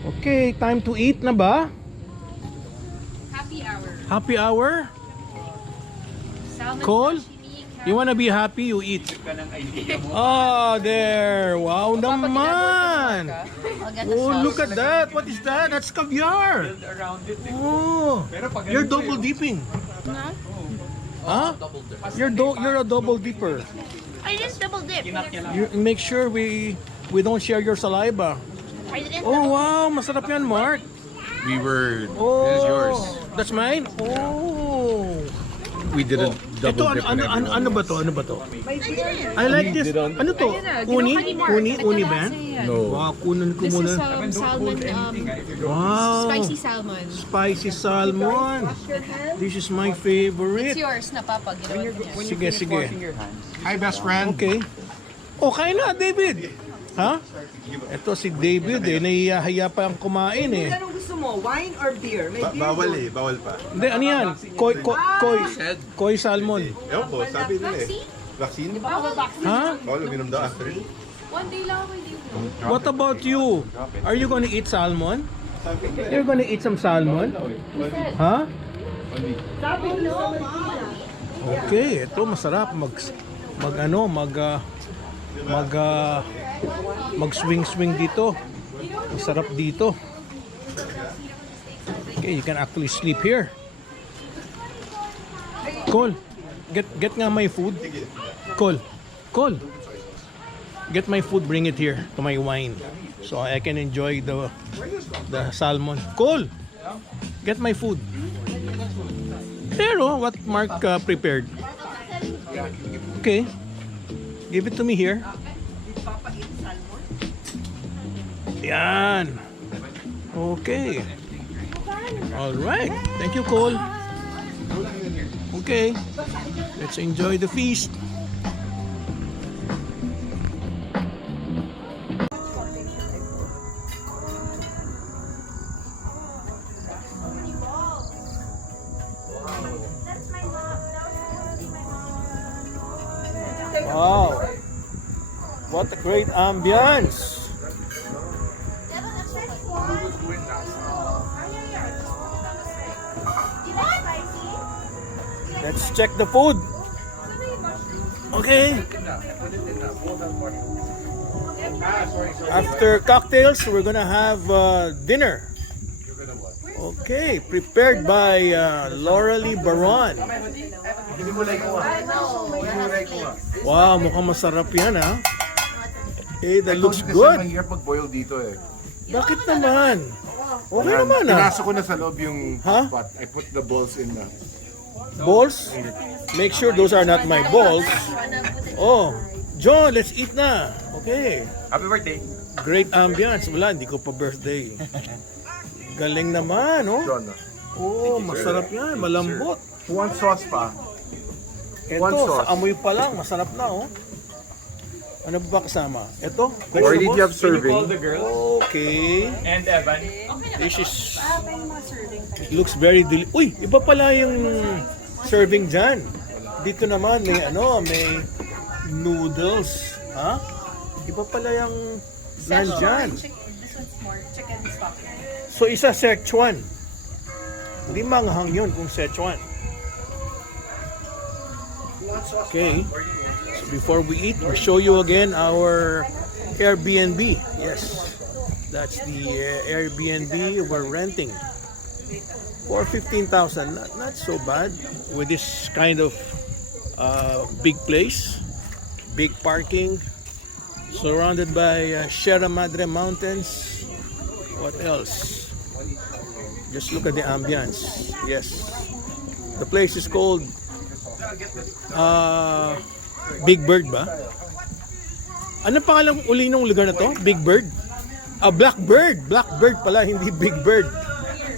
Okay, time to eat na ba? Happy hour. Happy hour? Salmon Cole? sashimi, You wanna be happy, you eat. Oh, there. Wow naman. I'll get the Oh, sauce. look at that. What is that? That's caviar. Oh, you're double dipping. Huh? Huh? You're a double dipper. I didn't double dip. You make sure we don't share your saliva. I didn't Oh wow, masarap yan, Mark. We were. Oh, This is yours. That's mine. Oh. We didn't Ito double dip. ano ba to? Ano ba to? I like this. Ano to? Uni? Uni ba yan? No. Wow, kunan ko This muna. is salmon, Wow. spicy salmon. Spicy salmon. This is my It's favorite. yours na papa. Ginawa ko niya. Sige, sige. Hi, best friend. Okay. Oh, kain na, David. Ha? Ito si David eh, nahihiya pa ang kumain eh. Anong gusto mo? Wine or beer? May beer Bawal doon. eh, bawal pa. Hindi, ano yan? Koi salmon. Ewan po, sabi nila eh. Vaccine? Ha? Bawal, uminom daw after. One day lang ako hindi. What about you? Are you gonna eat salmon? You're gonna eat some salmon? Ha? Okay, ito masarap mag swing dito. Masarap dito. Okay, you can actually sleep here. Cole, get nga my food. Cole. Get my food, bring it here to my wine so I can enjoy the salmon. Cole, get my food. Pero what Mark prepared. Okay. Give it to me here. Yan. Okay. All right. Thank you, Cole. Okay. Let's enjoy the feast. Wow. What a great ambience. Let's check the food. Okay. After cocktails, we're gonna have dinner. Okay, prepared by Lauralie Baron. Wow, mukhang masarap yan ha. Hey, that looks good. Mahirap mag-boil dito eh. Bakit naman? Okay naman ha. Pinasok ko na sa loob yung Huh? pot. I put the balls in the... Balls? Make sure those are not my balls. Oh, John, let's eat na. Okay. Happy birthday. Great ambience. Wala, hindi ko pa birthday. Galing naman, oh. John. Oh, masarap yan. Malambot. One sauce pa. Ito, One sauce. sa amoy pa lang, masarap na, oh. Ano ba kasama? Ito? Or did you have serving? Okay. And Evan. This is... It looks very Uy, iba pala yung serving dyan. Dito naman may may noodles. Ha? Iba pala yung nandyan. This one's more chicken stock. So isa Szechuan. Hindi manghang yun kung Szechuan. Okay. So before we eat, we'll show you again our Airbnb. Yes. That's the Airbnb we're renting. For 15,000, not so bad with this kind of big place, big parking, surrounded by Sierra Madre Mountains. What else? Just look at the ambience. Yes, the place is called Big Bird ba? Ano pangalan uli ng lugar na to? Big Bird? Blackbird. Blackbird pala, hindi Big Bird.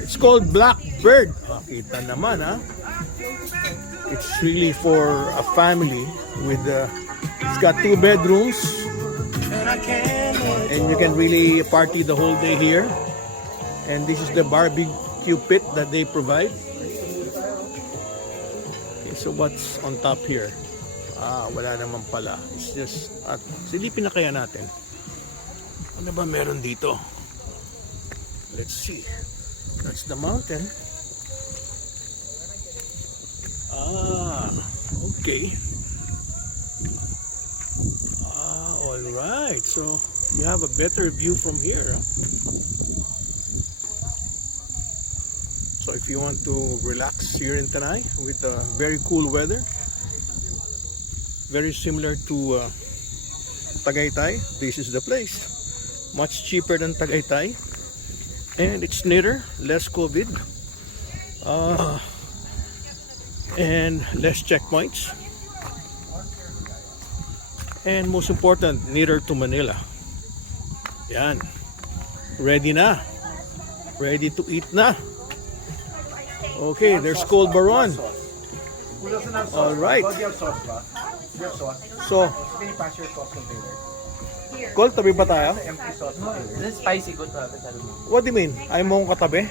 It's called Blackbird. Oh, kita naman ha. It's really for a family with it's got 2 bedrooms and you can really party the whole day here. And this is the barbecue pit that they provide. Okay, so what's on top here? Wala naman pala. It's just silipin na kaya natin. Ano ba meron dito? Let's see. That's the mountain. Okay. All right. So you have a better view from here. Huh? So if you want to relax here in Tanay with very cool weather, very similar to Tagaytay, this is the place. Much cheaper than Tagaytay, and it's nearer, less COVID, and less checkpoints, and most important, nearer to Manila. Yan, ready na, ready to eat na. Okay, there's Cold Baron. All right. Do you have sauce pa? Do you have sauce? So, Can you pass your sauce container? Col, tabi ba tayo? Empty sauce container. This is spicy good. What do you mean? Ayaw mo kong katabi?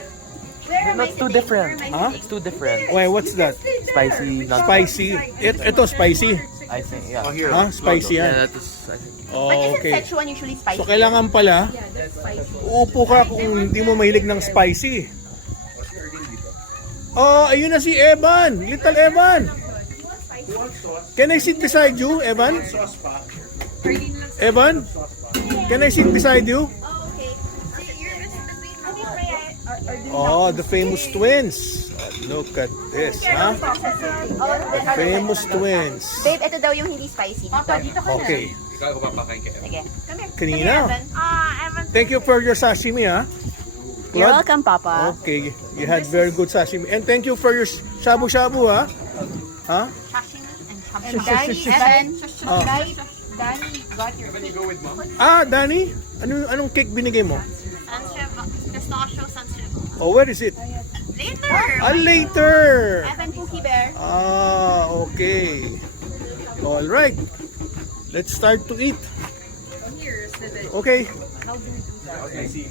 No, it's too different. Huh? It's too different. Wait, what's that? Spicy, not Spicy. Ito spicy. I think, yeah. Oh, here. Ha? Spicy Yeah, yan. that is, I think. Oh, okay. Szechuan usually spicy? So, kailangan pala, Yeah, that's spicy. uupo ka kung hindi mo mahilig ng spicy. Oh, ayun na si Evan. Little Evan. Can I sit beside you, Evan? Evan? Can I sit beside you? Oh, okay. So you're between Oh, the famous twins. Look at this, ha? Famous twins. Babe, ito daw yung hindi spicy dito. Okay. Ikaw ko papakain kay Evan. Sige. Come here. Kanina. Evan. Thank you for your sashimi, ha? You're Claude? welcome, Papa. Okay, you had very good sashimi. And thank you for your shabu-shabu, ha? Ha? And Evan. Danny got your Can you go with mom? Ah, Danny? Anong cake binigay mo? Pistachio sensitive. Oh, where is it? Later. Ah, later. Evan Cookie Bear. Ah, okay. All right. Let's start to eat. Here's the Okay. How do we do that? Okay, see.